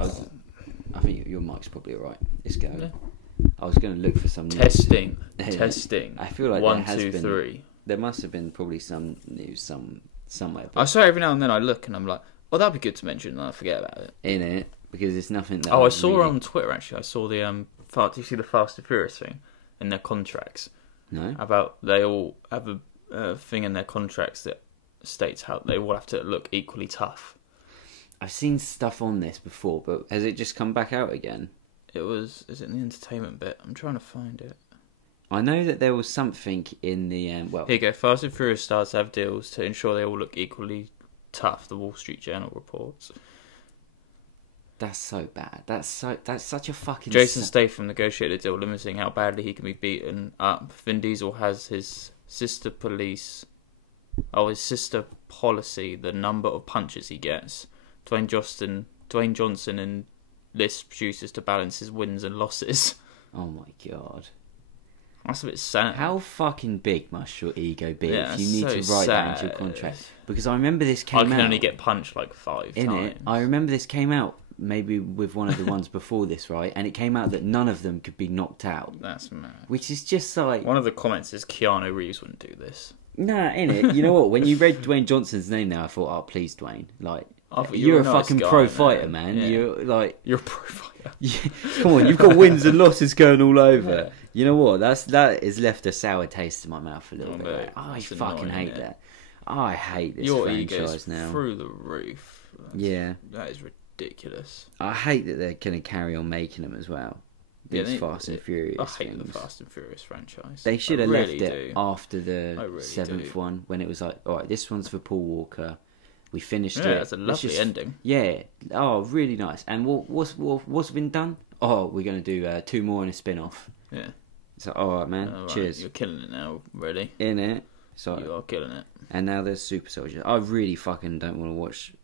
I think your mic's probably alright. It's going. Yeah. I was going to look for some news. Testing. I feel like 1, 2, 3. There must have been probably some news somewhere. I swear every now and then I look and I'm like, oh, that'd be good to mention, and I forget about it. In it, because it's nothing that... I saw on Twitter, actually. I saw the... do you see the Fast and Furious thing in their contracts? No. About they all have a thing in their contracts that states how they all have to look equally tough. I've seen stuff on this before, but has it just come back out again? Is it in the entertainment bit? I'm trying to find it. I know that there was something in the... Here you go. Fast and Furious stars have deals to ensure they all look equally tough, the Wall Street Journal reports. That's so bad. That's such a fucking... Jason Statham negotiated a deal limiting how badly he can be beaten up. Vin Diesel has his sister policy, the number of punches he gets. Dwayne Johnson and lists producers to balance his wins and losses. Oh my god. That's a bit sad. How fucking big must your ego be if you need so to write that into your contract? Because I remember this came out... I can only get punched like 5 times. I remember this came out maybe with one of the ones before this, right? And it came out that none of them could be knocked out. That's mad. Which is just like... One of the comments is Keanu Reeves wouldn't do this. Nah, innit? You know what? When you read Dwayne Johnson's name now, I thought, oh, please, Dwayne. Like... You're a nice fucking guy, pro fighter, man. Yeah. You're a pro fighter. Come on, you've got wins and losses going all over. Yeah. You know what? That has left a sour taste in my mouth a little bit. Mate, I fucking hate that. I hate this Your franchise ego's now. Through the roof. That is ridiculous. I hate that they're going to carry on making them as well. These Fast and Furious. I hate things. the Fast and Furious franchise. They should have really left it after the 7th one, when it was like, all right, this one's for Paul Walker. We finished it. Yeah, it's a lovely ending. Yeah. Oh, really nice. And what's been done? Oh, we're going to do 2 more in a spin-off. Yeah. So, all right, man. Cheers. You're killing it now, really. In it. So you are killing it. And now there's Super Soldier. I really fucking don't want to watch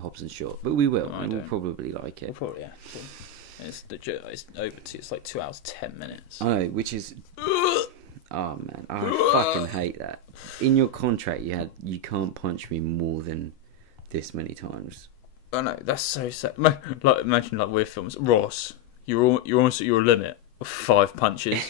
Hobbs and Shaw, but we will. We'll probably like it. Probably, yeah. It's over. It's like 2 hours 10 minutes. I know, which is. Oh man, I fucking hate that. In your contract, you can't punch me more than this many times. I know, that's so sad. Like, imagine like weird films. Ross, you're almost at your limit of 5 punches.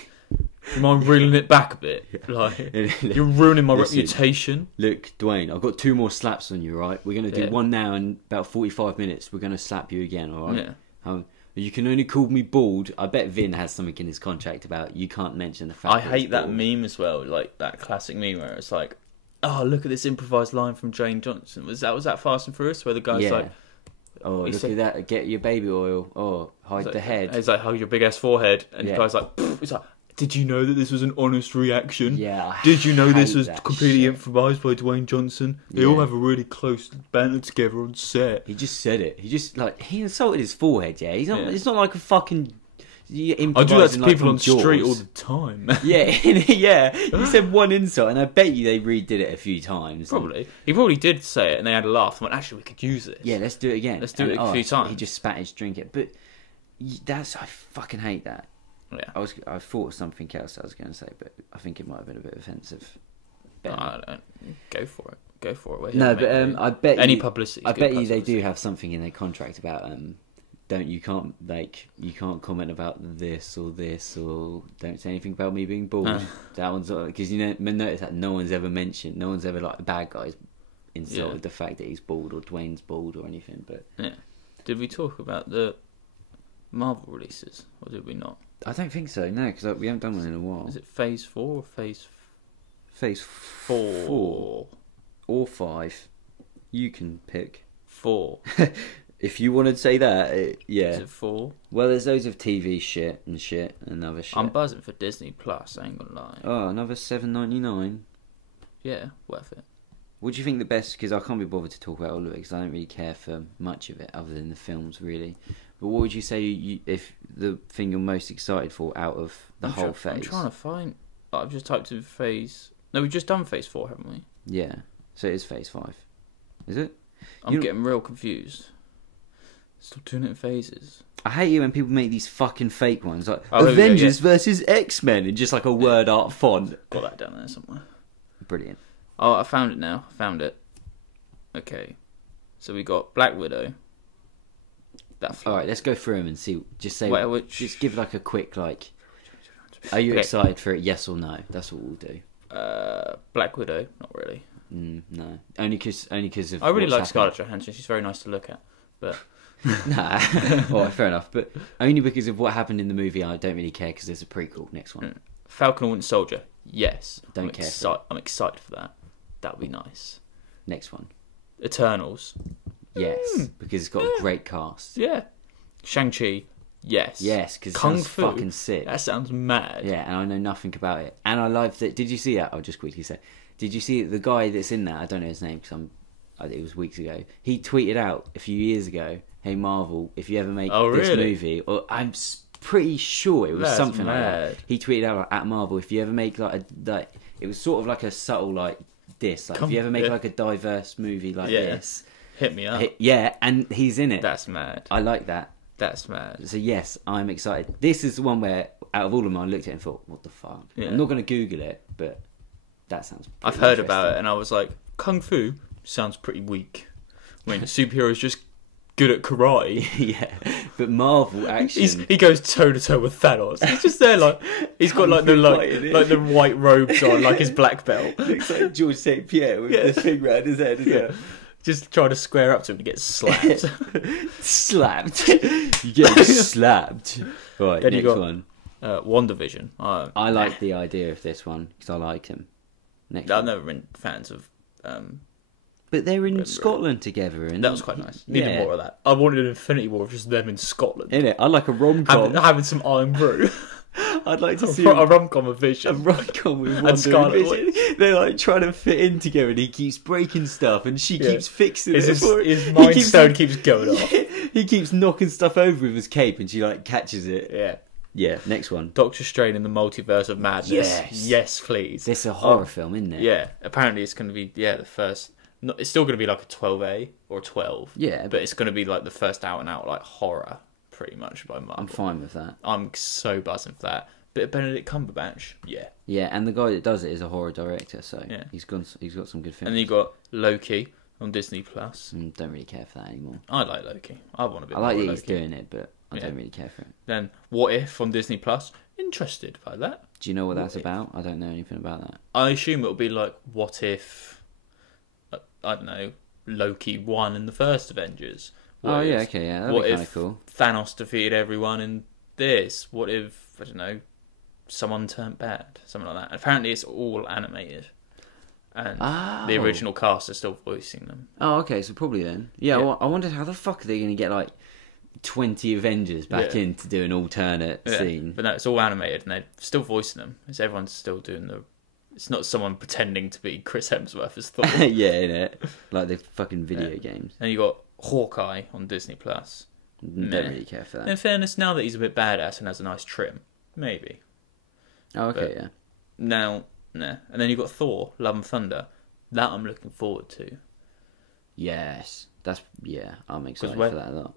You mind reeling it back a bit? Like, you're ruining my reputation. Look, Dwayne, I've got 2 more slaps on you, right? We're going to do one now in about 45 minutes. We're going to slap you again, all right? Yeah. You can only call me bald. I bet Vin has something in his contract about you can't mention the fact I hate that meme as well, like that classic meme where it's like, oh, look at this improvised line from Dwayne Johnson. Was that Fast and Furious where the guy's like, oh, look at that, get your baby oil. Oh, hide the head. He's like, hug your big ass forehead. And the guy's like, he's like, did you know that this was an honest reaction? Yeah. Did you know this was completely improvised by Dwayne Johnson? They all have a really close banter together on set. He just said it. He insulted his forehead. Yeah, he's not. It's not like a fucking. I do that to people on the street all the time. Yeah. He said one insult, and I bet you they redid it a few times. Probably. He probably did say it, and they had a laugh. And went, actually, we could use this. Yeah, let's do it again. Let's do it a few times. He just spat his drink it, but I fucking hate that. Yeah. I thought of something else I was going to say, but I think it might have been a bit offensive. I don't. Go for it. Go for it. No, but I bet any publicity. I bet you they do have something in their contract about you can't comment about this or don't say anything about me being bald. That one's because notice that no one's ever like the bad guys insulted the fact that he's bald or Dwayne's bald or anything. But did we talk about the Marvel releases or did we not? I don't think so. No, because we haven't done one in a while. Is it Phase 4 or Phase 4 or 5? You can pick 4. If you want to say that, yeah. Is it 4? Well, there's loads of TV shit and other shit. I'm buzzing for Disney Plus. I ain't gonna lie. Oh, another $7.99. Yeah, worth it. What do you think the best? Because I can't be bothered to talk about all of it because I don't really care for much of it other than the films, really. But what would you say if the thing you're most excited for out of the whole phase? I'm trying to find. I've just typed in Phase. No, we've just done Phase 4, haven't we? Yeah. So it is Phase 5. Is it? I'm getting real confused. Stop doing it in phases. I hate it when people make these fucking fake ones like Avengers versus X-Men in just like a word art font. Got that down there somewhere. Brilliant. Oh, I found it now. Found it. Okay. So we got Black Widow. that. All right, let's go through them and see. Just say, just give like a quick like. Are you excited for it? Yes or no? That's what we'll do. Black Widow, not really. No, only because of. I really like Scarlett Johansson. She's very nice to look at, but. Nah, all right, fair enough. But only because of what happened in the movie, I don't really care because there's a prequel. Next one. Falcon and Winter Soldier. Yes, I'm excited for that. That would be nice. Next one. Eternals. Yes, because it's got a great cast. Yeah. Shang-Chi. Yes. Yes, because it sounds fucking sick. That sounds mad. Yeah, and I know nothing about it. And I love that. Did you see that? I'll just quickly say. Did you see the guy that's in that? I don't know his name because it was weeks ago. He tweeted out a few years ago, "Hey Marvel, if you ever make this movie," or I'm pretty sure it was something like that. He tweeted out at Marvel, "If you ever make like it was sort of like a subtle like diss. Like if you ever make like a diverse movie like this, hit me up." Yeah, and he's in it. That's mad. I like that. That's mad. So yes, I'm excited. This is the one where out of all of them, I looked at it and thought, "What the fuck?" Yeah. I'm not going to Google it, but that sounds. I've heard about it, and I was like, "Kung Fu sounds pretty weak." When superheroes just good at karate. Yeah, but Marvel actually he goes toe to toe with Thanos. He's just there like he's got like the white robes on, like his black belt. Looks like George St. Pierre with the thing around his head. Yeah. Just trying to square up to him to get slapped. Slapped. You get slapped. Right, then next one. WandaVision. I like the idea of this one because I like him. I've never been fans of. But they were in Scotland together, and that was quite nice. Needed more of that. I wanted an Infinity War of just them in Scotland. Innit? I like a rom-com. Having some Iron Brew. I'd like to see a rom-com of Vision. A rom-com with WandaVision. They're like trying to fit in together, and he keeps breaking stuff, and she keeps fixing it. His mind stone keeps going off. He keeps knocking stuff over with his cape, and she like catches it. Yeah. Yeah, next one. Doctor Strange in the Multiverse of Madness. Yes, please. This is a horror film, isn't it? Yeah. Apparently, it's going to be the first. It's still going to be like a 12A or a 12. Yeah. But it's going to be like the first out and out like horror, pretty much by Marvel. I'm fine with that. I'm so buzzing for that. Bit of Benedict Cumberbatch. Yeah. Yeah, and the guy that does it is a horror director, so he's got some good films. And then you got Loki on Disney Plus. Don't really care for that anymore. I like Loki. I want a bit. I like more that Loki. He's doing it, but I don't really care for it. Then What If on Disney Plus. Interested by that. Do you know what that's about? I don't know anything about that. I assume it'll be like what if I don't know, Loki won in the first Avengers. That'd be kind of cool. Thanos defeated everyone in this? What if, I don't know, someone turned bad? Something like that. And apparently it's all animated. And the original cast are still voicing them. Oh, okay, so probably then. Yeah. I wondered how the fuck are they going to get like 20 Avengers back in to do an alternate scene. But no, it's all animated and they're still voicing them. It's everyone's still doing the... It's not someone pretending to be Chris Hemsworth as Thor. Yeah, innit? Like the fucking video games. And you got Hawkeye on Disney Plus. Don't really care for that. In fairness, now that he's a bit badass and has a nice trim, maybe. Oh, okay, yeah. Now, nah. And then you got Thor, Love and Thunder. That I'm looking forward to. Yes, I'm excited for that a lot.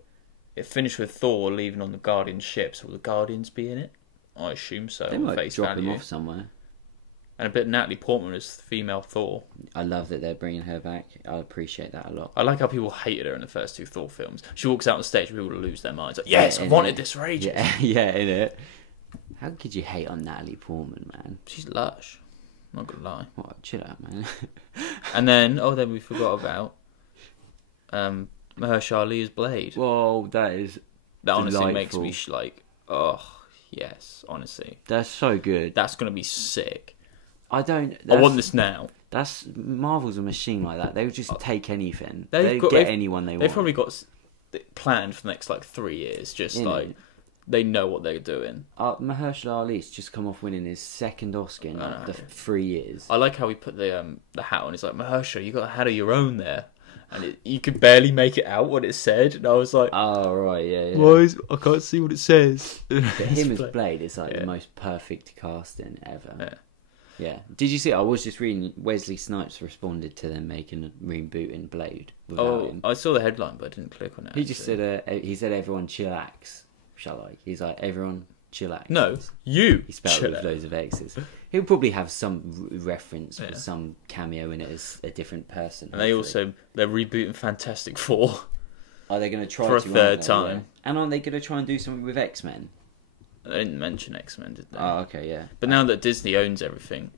It finished with Thor leaving on the Guardian ship, so will the Guardians be in it? I assume so. They might drop them off somewhere. And a bit of Natalie Portman as female Thor. I love that they're bringing her back. I appreciate that a lot. I like how people hated her in the first two Thor films. She walks out on stage and people lose their minds. Like, yes, I wanted this for ages. Yeah, innit? How could you hate on Natalie Portman, man? She's lush. I'm not gonna lie. What? Chill out, man. And then we forgot about Mahershala Ali's Blade. Whoa, that honestly makes me oh yes, honestly. That's so good. That's gonna be sick. I want this now. That's Marvel's a machine like that. They would just take anything. They get anyone they want. They've probably got planned for the next 3 years. They know what they're doing. Mahershala Ali's just come off winning his second Oscar in the 3 years. I like how he put the hat on. He's like, Mahershala, you got a hat of your own there. And you could barely make it out what it said. And I was like... Oh, right, yeah. Why I can't see what it says. But him as Blade is the most perfect casting ever. Yeah. Did you see? I was just reading. Wesley Snipes responded to them making a reboot in Blade. Him. I saw the headline, but I didn't click on it. He just said, "He said everyone chillax." Shall I? He's like, everyone chillax. No, you. He spelled it with loads of X's. He'll probably have some reference or some cameo in it as a different person. And they're rebooting Fantastic Four. Are they going to try for a to, third time? Yeah. And aren't they going to try and do something with X-Men? They didn't mention X-Men, did they? Oh, okay, yeah. But now that Disney owns everything,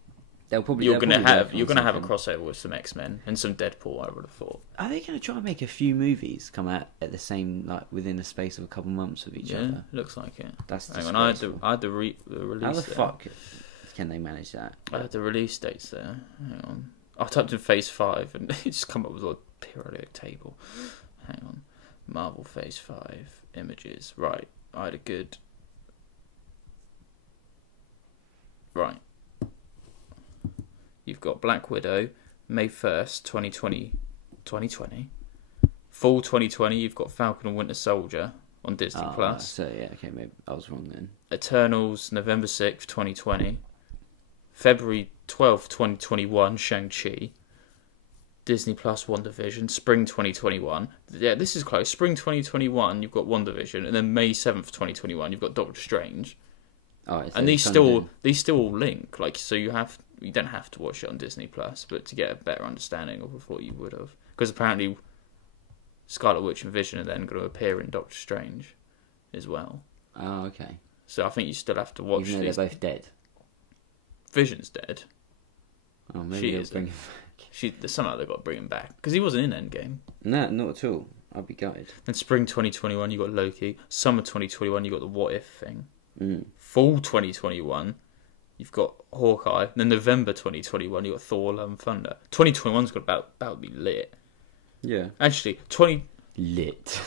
you're going to have a crossover with some X-Men and some Deadpool. I would have thought. Are they going to try and make a few movies come out at the same, like within the space of a couple months of each other? Looks like it. That's hang on, I had the release. How the fuck can they manage that? I had the release dates there. Hang on. I typed in Phase 5 and it just come up with a periodic table. Hang on. Marvel Phase 5 images. Right. I had a good... Right. You've got Black Widow, May 1st, 2020. Fall 2020, you've got Falcon and Winter Soldier on Disney+. So, yeah, okay, maybe I was wrong then. Eternals, November 6th, 2020. February 12th, 2021, Shang-Chi. Disney Plus, WandaVision. Spring 2021. Yeah, this is close. Spring 2021, you've got WandaVision. And then May 7th, 2021, you've got Doctor Strange. Oh, so and these still all link. Like, so you don't have to watch it on Disney Plus, but to get a better understanding of what you would have. Because apparently Scarlet Witch and Vision are then going to appear in Doctor Strange as well. Oh, okay. So I think you still have to watch even though they're both dead. Vision's dead. Oh, maybe they'll bring him back. Somehow they've got to bring him back. Because he wasn't in Endgame. No, not at all. I'd be gutted. Then spring 2021, you got Loki. Summer 2021, you got the What If thing. Mm. Fall 2021, you've got Hawkeye. Then November 2021, you got Thor: Love and Thunder. 2021's got about to be lit. Yeah. Actually, lit.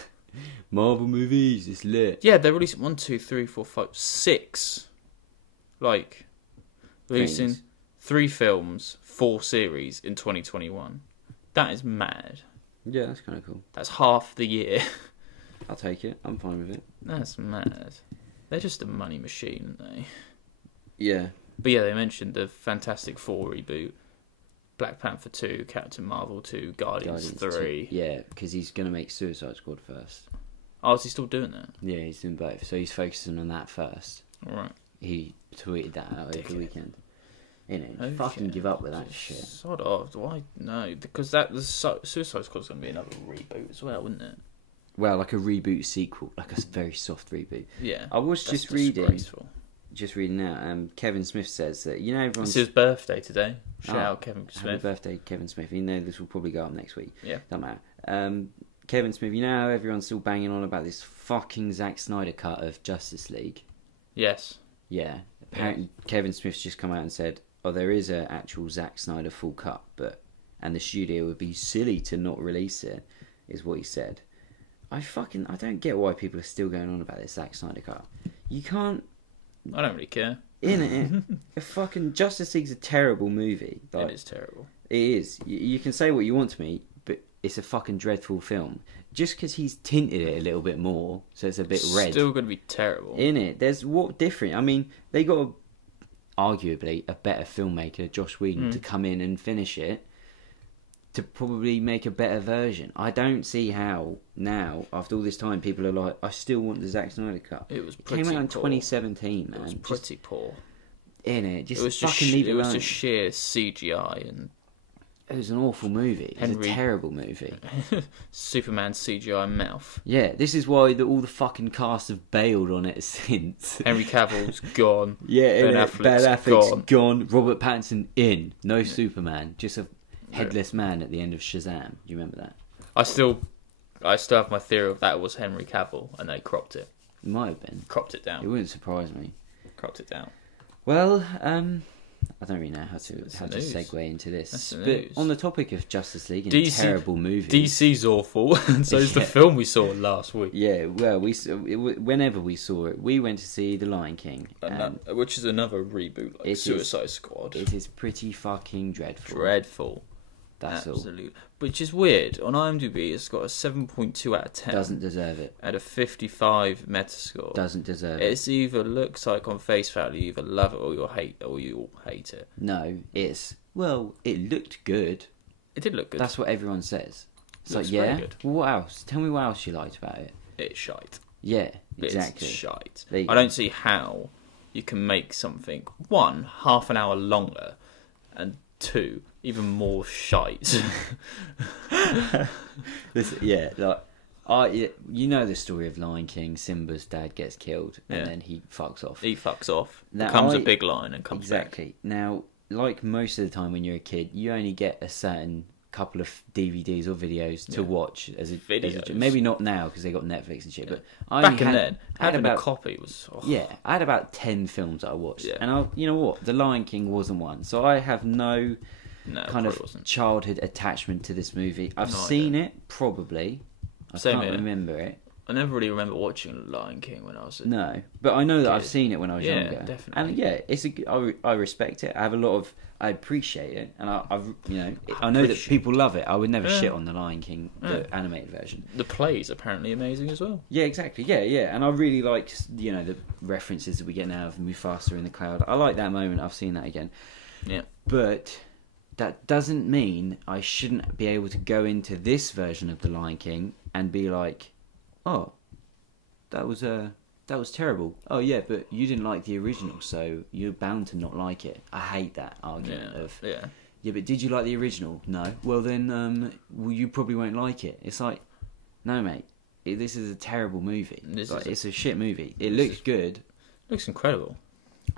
Marvel movies, it's lit. Yeah, they're releasing 1, 2, 3, 4, 5, 6. Like, releasing 3 films, 4 series in 2021. That is mad. Yeah, that's kind of cool. That's half the year. I'll take it. I'm fine with it. That's mad. They're just a money machine, aren't they? Yeah. But yeah, they mentioned the Fantastic Four reboot, Black Panther 2, Captain Marvel 2, Guardians 3. 2. Yeah, because he's going to make Suicide Squad first. Oh, is he still doing that? Yeah, he's doing both. So he's focusing on that first. Alright. He tweeted that out over the weekend. You know, fucking give up with that shit. Sort of. Why? No, because the Suicide Squad's going to be another reboot as well, wouldn't it? Well, like a reboot sequel, like a very soft reboot. Yeah. I was just reading now. Kevin Smith says that, you know, everyone's... It's his birthday today. Shout out Kevin Smith. Happy birthday, Kevin Smith. You know, this will probably go up next week. Yeah. Doesn't matter. Kevin Smith, you know how everyone's still banging on about this fucking Zack Snyder cut of Justice League? Yes. Yeah. Apparently, Kevin Smith's just come out and said, oh, there is an actual Zack Snyder full cut, and the studio would be silly to not release it, is what he said. I don't get why people are still going on about this Zack Snyder cut. You can't... I don't really care. Fucking Justice League's a terrible movie. It is terrible. It is. You can say what you want to me, but it's a fucking dreadful film. Just because he's tinted it a little bit more, so it's a bit red. Still going to be terrible. There's what different. I mean, they got arguably a better filmmaker, Josh Whedon, to come in and finish it, to probably make a better version. I don't see how now, after all this time, people are like, I still want the Zack Snyder cut. It came out in 2017, man. It was pretty poor. Just fucking leave it alone. It was just sheer CGI and... It was an awful movie. It was a terrible movie. Superman CGI mouth. Yeah, this is why all the fucking cast have bailed on it since. Henry Cavill's gone. Yeah, Ben Affleck's gone. Robert Pattinson in. No Superman. Just a headless man at the end of Shazam. Do you remember that? I still have my theory of that was Henry Cavill and they cropped it. It might have been. Cropped it down. It wouldn't surprise me. Cropped it down. Well, I don't really know how to segue into this. But on the topic of Justice League and terrible movies, DC's awful, and so is the film we saw last week. Yeah, well, whenever we saw it, we went to see The Lion King, which is another reboot, like Suicide Squad. It is pretty fucking dreadful. That's absolute. Which is weird. On IMDb, it's got a 7.2 out of 10. Doesn't deserve it. At a 55 Metascore. Doesn't deserve it. It's either looks like on face value, you either love it or you'll hate it. No, it looked good. It did look good. That's what everyone says. It's looks like, yeah. good. Well, what else? Tell me what else you liked about it. It's shite. Yeah, exactly. It's shite. I don't see how you can make something, 1, half an hour longer, and 2, even more shite. You know the story of Lion King. Simba's dad gets killed, and then he fucks off. He fucks off. Becomes a big lion and comes exactly. back. Now, like most of the time when you're a kid, you only get a certain couple of DVDs or videos to watch as a maybe not now because they got Netflix and shit. But back then, having a copy was I had about 10 films that I watched, and you know what, The Lion King wasn't one. So I have no kind of childhood attachment to this movie. I've seen it probably. I can't remember it. I never really remember watching Lion King when I was no, but I know that I've seen it when I was younger. Definitely. And I respect it. I appreciate it, and I know that people love it. I would never shit on the Lion King, the animated version. The play's apparently amazing as well. Yeah, exactly. Yeah, and I really like the references that we get now of Mufasa in the cloud. I like that moment. I've seen that again. Yeah, but that doesn't mean I shouldn't be able to go into this version of the Lion King and be like, oh, that was terrible. Oh yeah, but you didn't like the original, so you're bound to not like it. I hate that argument yeah, but did you like the original? No. Well then, you probably won't like it. It's like, no mate, this is a terrible movie. It's a shit movie. It looks good. Looks incredible.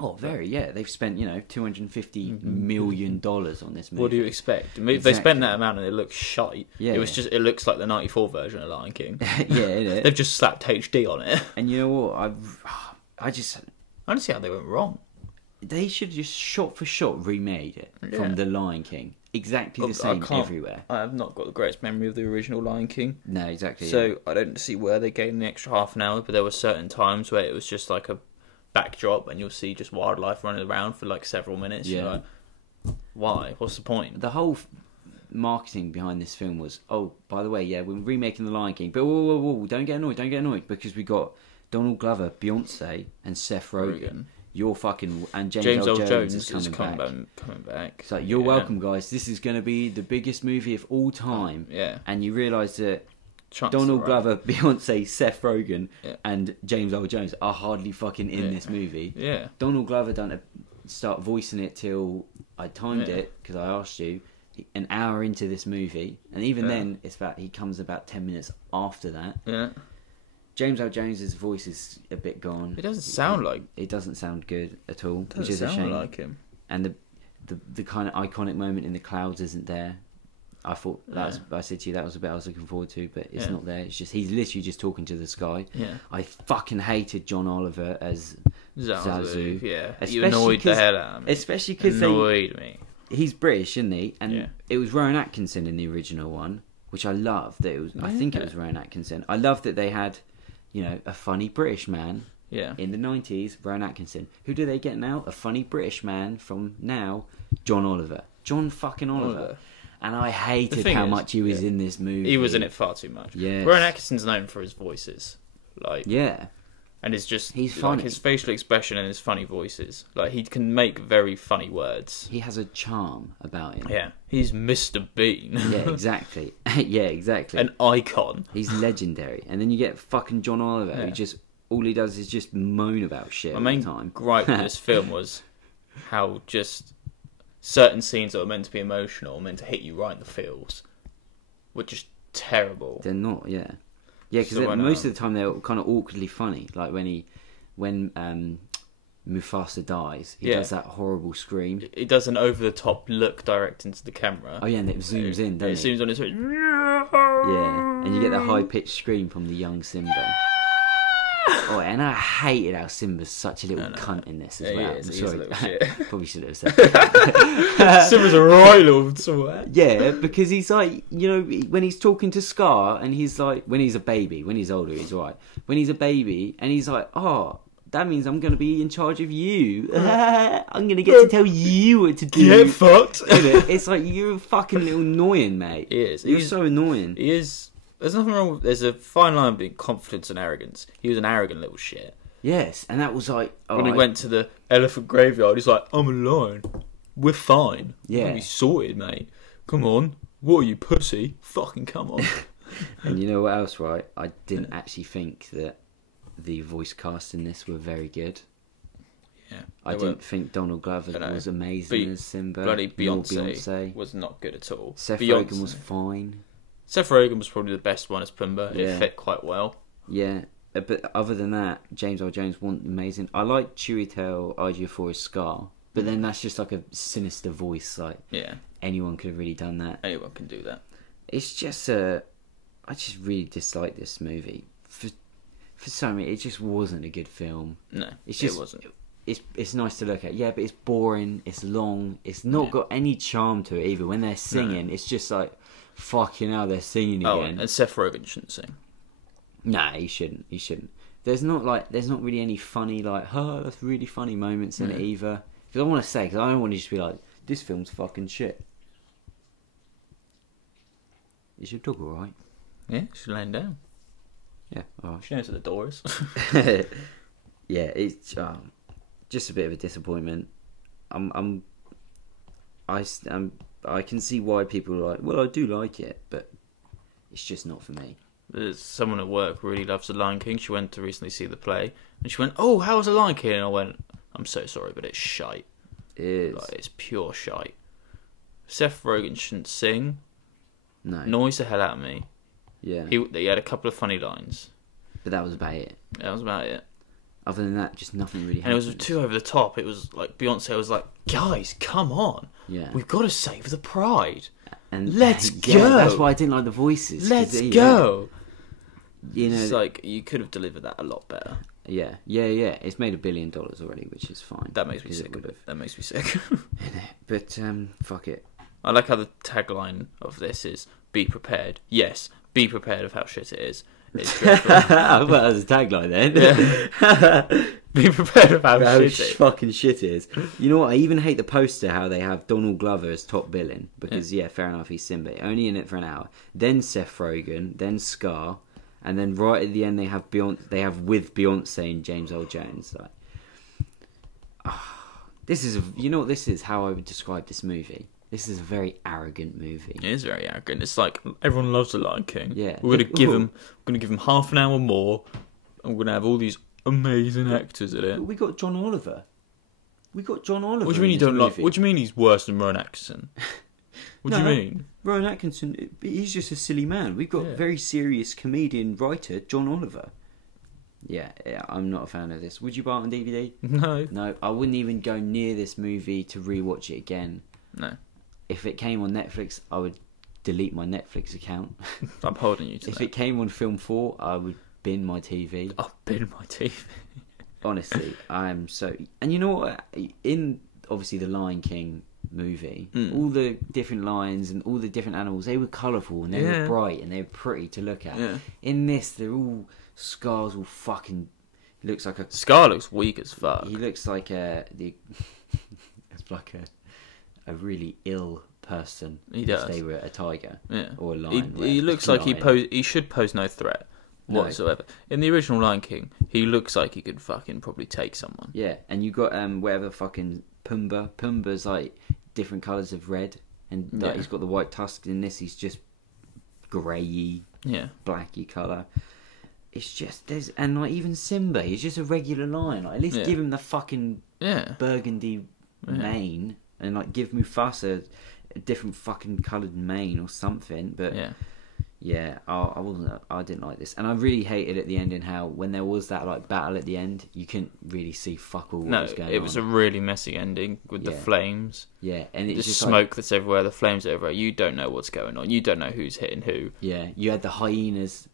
Oh, very, yeah. They've spent, $250 million on this movie. What do you expect? They spent that amount and it looks shite. Yeah, it looks like the 94 version of Lion King. Yeah, They've just slapped HD on it. And you know what? I don't see how they went wrong. They should just shot for shot remade it from the Lion King. Exactly the same everywhere. I have not got the greatest memory of the original Lion King. No, exactly. So I don't see where they gave them the extra half an hour, but there were certain times where it was just like a backdrop and you'll see just wildlife running around for like several minutes. Yeah. You're like, why? What's the point? The whole marketing behind this film was, oh, by the way, we're remaking The Lion King, but whoa, don't get annoyed, because we got Donald Glover, Beyonce, and Seth Rogen. You're fucking... And James Earl Jones is coming back. It's like, you're welcome, guys. This is going to be the biggest movie of all time. Yeah. And you realise that Donald Glover, Beyonce, Seth Rogen, and James Earl Jones are hardly fucking in this movie. Yeah. Donald Glover don't start voicing it till I timed it, because I asked you, an hour into this movie. And even then, he comes about 10 minutes after that. Yeah. James Earl Jones's voice is a bit gone. It doesn't sound like... It doesn't sound good at all, which is a shame. Doesn't sound like him. And the kind of iconic moment in the clouds isn't there. I thought I said to you that was a bit I was looking forward to, but it's not there. It's just he's literally just talking to the sky. Yeah. I fucking hated John Oliver as Zazu. Yeah, you annoyed the hell out of me. Especially because me. He's British, isn't he? And it was Rowan Atkinson in the original one, which I love. That it was. I think it was Rowan Atkinson. I love that they had, a funny British man. Yeah. In the 90s, Rowan Atkinson. Who do they get now? A funny British man from now, John Oliver. John fucking Oliver. And I hated how much he was in this movie. He was in it far too much. Yeah. Rowan Atkinson's known for his voices. And it's just... He's funny. His facial expression and his funny voices. He can make very funny words. He has a charm about him. Yeah. He's Mr. Bean. Yeah, exactly. Exactly. An icon. He's legendary. And then you get fucking John Oliver, who just... All he does is just moan about shit all the time. My main gripe with this film was how just... certain scenes that were meant to be emotional, meant to hit you right in the feels, were just terrible. They're not, yeah, because most of the time they're kind of awkwardly funny. Like when Mufasa dies, he does that horrible scream. He does an over-the-top look direct into the camera. Oh yeah, and it zooms in, doesn't it? It zooms on his face. Yeah, and you get the high-pitched scream from the young Simba. Oh, and I hated how Simba's such a little cunt in this as well. I'm sorry. Probably should have said that. Simba's a right little twat. Yeah, because he's like, when he's talking to Scar, and he's like, when he's a baby, when he's older, he's right. When he's a baby, and he's like, oh, that means I'm going to be in charge of you. I'm going to get to tell you what to do. Get fucked. It's like, you're a fucking little annoying, mate. He is. You're so annoying. He is. There's nothing wrong with... There's a fine line between confidence and arrogance. He was an arrogant little shit. Yes, and that was like... when he went to the elephant graveyard, he's like, I'm a lion. We're fine. Yeah. We're gonna be sorted, mate. Come on. What are you, pussy? Fucking come on. And you know what else, right? I didn't actually think that the voice cast in this were very good. Yeah. I didn't think Donald Glover was amazing as Simba. Bloody Beyonce was not good at all. Rogen was fine. Seth Rogen was probably the best one as Pumbaa. Yeah. It fit quite well. Yeah, but other than that, James Earl Jones wasn't amazing. I like Chiwetel Ejiofor as Scar, but then that's just like a sinister voice. Like, Yeah. anyone could have really done that. Anyone can do that. It's just I just really dislike this movie for some reason. It just wasn't a good film. No, It's just, it wasn't. It's nice to look at, yeah, but it's boring. It's long. It's not got any charm to it either. When they're singing, it's just like, fucking hell, they're singing again. And Seth Rogen shouldn't sing. Nah, he shouldn't. He shouldn't. There's not really any funny that's really funny moments in it either. Because I want to say, because I don't want to just be like, this film's fucking shit. Is your dog alright? Yeah, she's laying down. Yeah. Oh, She knows where the door is. yeah, it's just a bit of a disappointment. I can see why people are like, well, I do like it, but it's just not for me. There's someone at work really loves The Lion King. She went to recently see the play, and she went, "Oh, how was The Lion King?" And I went, "I'm so sorry, but it's shite. It is. Like, it's pure shite." Seth Rogen shouldn't sing. No. Annoys the hell out of me. Yeah. He had a couple of funny lines. But that was about it. That was about it. Other than that, just nothing really And it happened. was too over the top. It was like Beyonce was like, "Guys, come on. Yeah. We've got to save the pride. And Let's yeah, go." That's why I didn't like the voices. 'Cause Let's they- go." You know, It's like, you could have delivered that a lot better. yeah. It's made $1 billion already, which is fine. That makes me 'Cause it sick. would've. That makes me sick. But fuck it. I like how the tagline of this is "Be prepared." Yes, be prepared of how shit it is. It's dreadful. I thought that was a tagline then. Be prepared of how How shit it is. fucking shit it is. You know what? I even hate the poster how they have Donald Glover as top billing because fair enough, he's Simba, only in it for an hour. Then Seth Rogen, then Scar, and then right at the end they have Beyonce. They have with Beyonce and James Earl Jones. Like, this is you know what this is? How I would describe this movie. This is a very arrogant movie. It is very arrogant. It's like, everyone loves The Lion King. Yeah. We're gonna give him half an hour more, and we're gonna have all these amazing actors in it. We got John Oliver. What do you mean What do you mean he's worse than Rowan Atkinson? What do you mean? Rowan Atkinson, he's just a silly man. We've got very serious comedian writer John Oliver. Yeah, I'm not a fan of this. Would you buy it on DVD? No. No, I wouldn't even go near this movie to rewatch it again. No. If it came on Netflix, I would delete my Netflix account. I'm holding you to If that. it came on Film 4, I would bin my TV. I've been my teeth. Honestly, I am so... And you know what? In, obviously, the Lion King movie, all the different lions and all the different animals, they were colourful and they were bright and they were pretty to look at. Yeah. In this, they're all... Scar's all fucking... Looks like a... Scar looks weak as fuck. He looks like it's like a really ill person. He does. If they were a tiger. Yeah. Or a lion. He looks like he should pose no threat whatsoever. In the original Lion King, he looks like he could fucking probably take someone. Yeah, and you got whatever fucking Pumbaa. Pumbaa's like different colours of red, and like, he's got the white tusks. In this, he's just greyy, blacky colour. It's just and like even Simba, he's just a regular lion. Like, at least give him the fucking burgundy mane, and like give Mufasa a different fucking coloured mane or something. But I didn't like this, and I really hated at the ending how when there was that like battle at the end, you couldn't really see fuck all what was going on. It was a really messy ending with the flames. Yeah, and it's the just smoke that's everywhere, the flames everywhere. You don't know what's going on. You don't know who's hitting who. Yeah, you had the hyenas,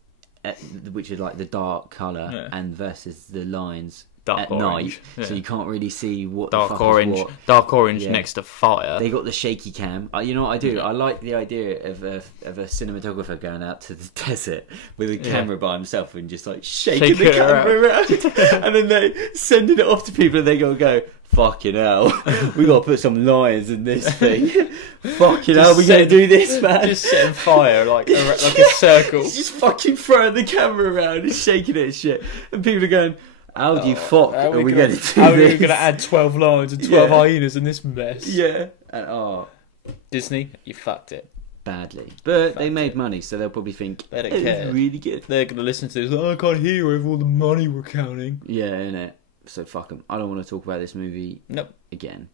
which are like the dark colour, and versus the lions at orange. night, so you can't really see what dark the fuck orange, is what. Dark orange next to fire. They got the shaky cam. You know what I do? I like the idea of a cinematographer going out to the desert with a camera by himself and just like shaking the camera around, and then they sending it off to people, and they go, "Fucking hell, we got to put some lions in this thing. Fucking hell, we gonna do this, man." Just setting fire like a circle. He's just fucking throwing the camera around and shaking it and shit, and people are going, "How do you fuck are we going to do this? How are we going to add 12 lions and 12 hyenas in this mess?" Yeah, and Disney, you fucked it badly, but they made money, so they'll probably think they don't it's care. really good. They're going to listen to this. "Oh, I can't hear over all the money we're counting." Yeah, innit? So fuck them. I don't want to talk about this movie again.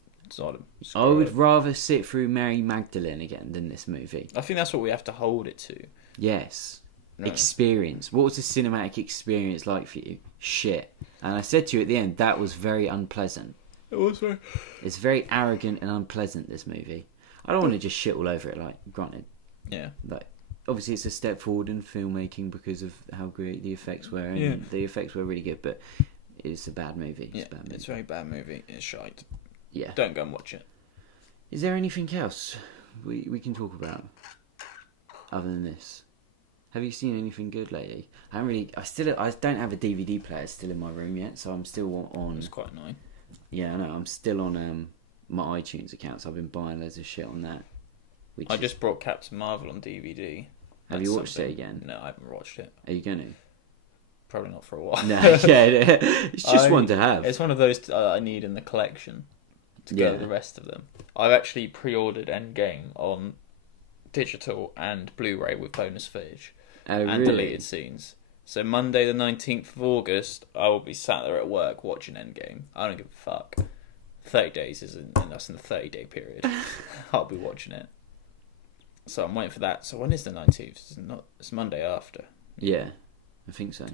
I would rather sit through Mary Magdalene again than this movie. I think that's what we have to hold it to. Yes. No. Experience. What was the cinematic experience like for you? Shit. And I said to you at the end, that was very unpleasant. It was very... It's very arrogant and unpleasant, this movie. I don't want to just shit all over it, like, granted. Yeah. Like, obviously it's a step forward in filmmaking because of how great the effects were, and the effects were really good, but it's a bad movie. It's a very bad movie. It's shite. Yeah. Don't go and watch it. Is there anything else we can talk about other than this? Have you seen anything good lately? I don't have a DVD player still in my room yet, so I'm still on. It's quite annoying. Yeah, I know. I'm still on my iTunes account, so I've been buying loads of shit on that. I just brought Captain Marvel on DVD. Have you watched it again? No, I haven't watched it. Are you gonna? Probably not for a while. No, yeah, it's just one to have. It's one of those I need in the collection to go with the rest of them. I've actually pre-ordered Endgame on digital and Blu-ray with bonus footage and deleted scenes. So Monday the 19th of August, I will be sat there at work watching Endgame. I don't give a fuck. 30 days isn't, and that's in the 30-day period. I'll be watching it. So I'm waiting for that. So when is the 19th? It's Monday after. Yeah, I think so.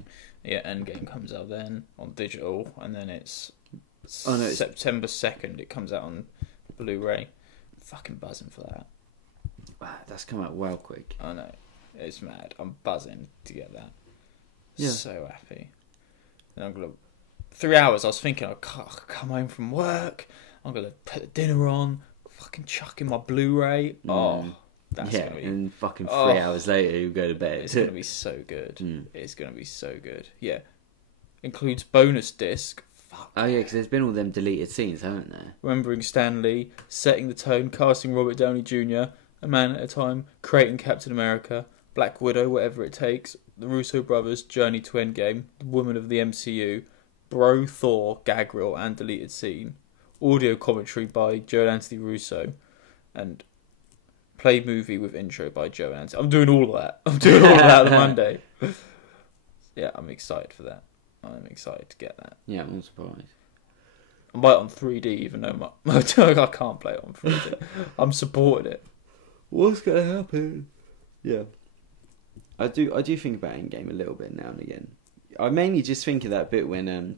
Yeah, Endgame comes out then on digital, and then it's September 2nd. It comes out on Blu-ray. Fucking buzzing for that. Wow, that's come out well quick. I know. It's mad. I'm buzzing to get that. Yeah. So happy. And I'm gonna 3 hours. I was thinking I'll come home from work. I'm gonna put the dinner on. Fucking chuck in my Blu-ray. Oh, that's gonna be. And fucking 3 hours later you go to bed. It's gonna be so good. It's gonna be so good. Yeah. Includes bonus disc. Fuck. Oh yeah, because there's been all them deleted scenes, haven't there? Remembering Stan Lee, setting the tone, casting Robert Downey Jr., A Man at a Time, creating Captain America, Black Widow, Whatever It Takes, the Russo brothers' Journey to Endgame, The Woman of the MCU, Bro Thor, gag reel and deleted scene, audio commentary by Joe Anthony Russo, and play movie with intro by Joe Anthony. I'm doing all of that. On Monday. Yeah, I'm excited for that. I'm excited to get that. Yeah, I'm not surprised. I might on 3D, even though I can't play it on 3D. I'm supporting it. What's gonna happen? Yeah, I do think about Endgame a little bit now and again. I mainly just think of that bit when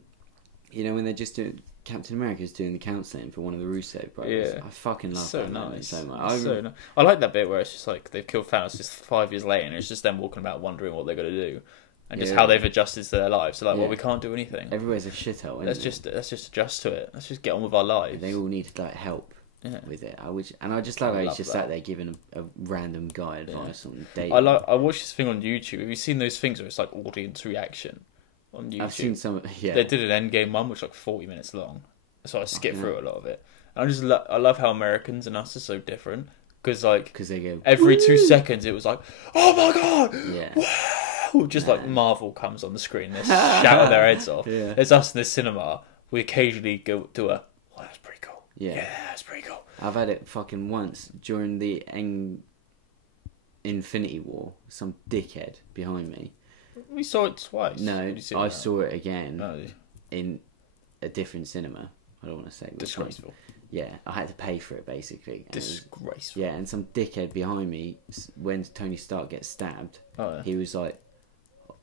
when they're just doing Captain America's doing the counselling for one of the Russo brothers. Yeah. I fucking love that moment so much. I like that bit where it's just like they've killed Thanos just 5 years later, and it's just them walking about wondering what they're gonna do. And just how they've adjusted to their lives. So well, we can't do anything. Everywhere's a shithole. Let's just adjust to it. Let's just get on with our lives. They all need help with it. I just love how he's just sat there giving a random guy advice on dating. I watched this thing on YouTube. Have you seen those things where it's like audience reaction on YouTube? I've seen some. Yeah, they did an Endgame one, which is like 40 minutes long. So I skipped through a lot of it. And I love how Americans and us are so different because they go every 2 seconds it was like, oh my god, just like Marvel comes on the screen, they're shouting their heads off. Yeah. There's us in the cinema. We occasionally go do that's pretty cool. Yeah, that's pretty cool. I've had it fucking once during the Infinity War. Some dickhead behind me. We saw it twice. No, I saw it again in a different cinema. I don't want to say which disgraceful. One. Yeah, I had to pay for it basically. Disgraceful. And some dickhead behind me, when Tony Stark gets stabbed, he was like,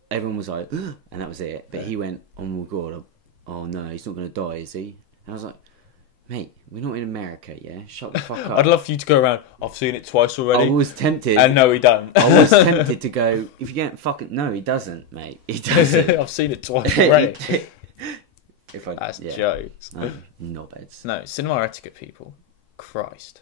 everyone was like, and that was it. But he went, oh my god, oh no, he's not going to die, is he? And I was like, mate, we're not in America, yeah? Shut the fuck up. I'd love for you to go around, I've seen it twice already. I was tempted. And no, he don't. I was tempted to go, if you get fucking... No, he doesn't, mate. He doesn't. I've seen it twice already. That's jokes. No, knobheads. No, cinema etiquette, people. Christ.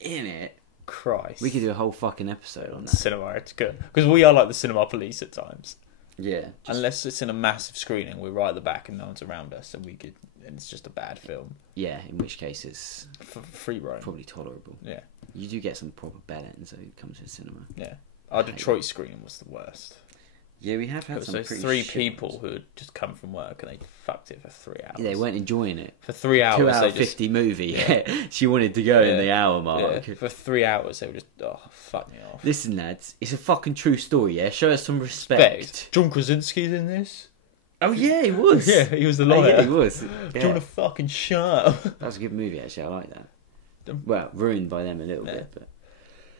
In it. Christ. We could do a whole fucking episode on that. Cinema etiquette. Because we are like the cinema police at times. Yeah. Unless it's in a massive screening, we're right at the back and no one's around us, and it's just a bad film. Yeah, in which case it's free roam. Probably tolerable. Yeah. You do get some proper bellends, so it comes to cinema. Yeah. Our Detroit screening was the worst. Yeah, we have had some pretty three people who had just come from work and they fucked it for 3 hours. Yeah, they weren't enjoying it. For 3 hours. 2 hour 50 movie. Yeah. She wanted to go in the hour mark. Yeah. For 3 hours, they were just, fuck me off. Listen, lads, it's a fucking true story, yeah? Show us some respect. John Krasinski's in this. Oh, yeah, he was. Yeah, he was the lawyer. Yeah, he was. Do you want to fucking shut up? That was a good movie, actually. I like that. Well, ruined by them a little bit, but...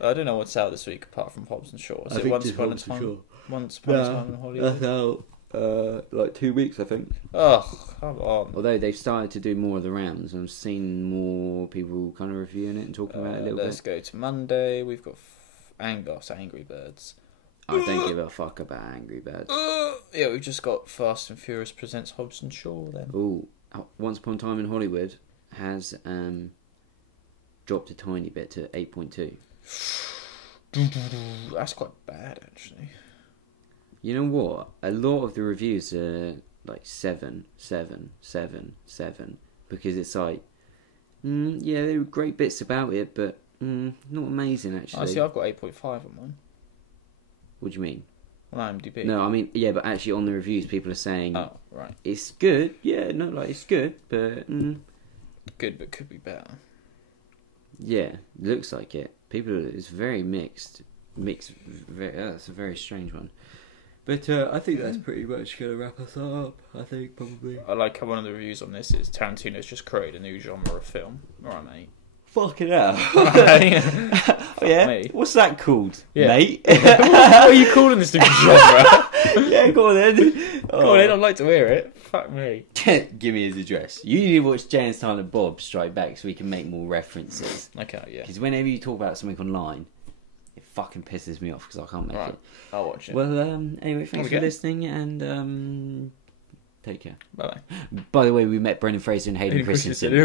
I don't know what's out this week apart from Hobbs and Shaw. Is it Once Upon a Time? Once Upon a Time in Hollywood? That's out like 2 weeks, I think. Oh, come on. Although they've started to do more of the rounds, I'm seeing more people kind of reviewing it and talking about it a little Let's bit. go to Monday. We've got Angry Birds. I don't give a fuck about Angry Birds. Yeah, we've just got Fast and Furious presents Hobbs and Shaw then. Ooh, Once Upon a Time in Hollywood has dropped a tiny bit to 8.2. That's quite bad, actually. You know what? A lot of the reviews are like 7, 7, 7, 7. Because it's like, yeah, there were great bits about it, but not amazing, actually. I see, I've got 8.5 on mine. What do you mean? On IMDb. No, I mean, yeah, but actually on the reviews, people are saying, oh, right. It's good. Yeah, no, like, it's good, but... Good, but could be better. Yeah, looks like it. It's very mixed. That's a very strange one. But I think that's pretty much going to wrap us up, I think, probably. I like how one of the reviews on this is Tarantino's just created a new genre of film. Alright, mate. Fucking hell. Yeah? Me. What's that called, mate? What are you calling this new genre? Yeah, go on then. Go on then, I'd like to hear it. Fuck me. Give me his address. You need to watch Jay and Silent Bob Strike Back so we can make more references. Okay, yeah. Because whenever you talk about something online, it fucking pisses me off because I can't make it. I'll watch it. Well, anyway, thanks for listening and take care. Bye. By the way, we met Brendan Fraser and Hayden Christensen.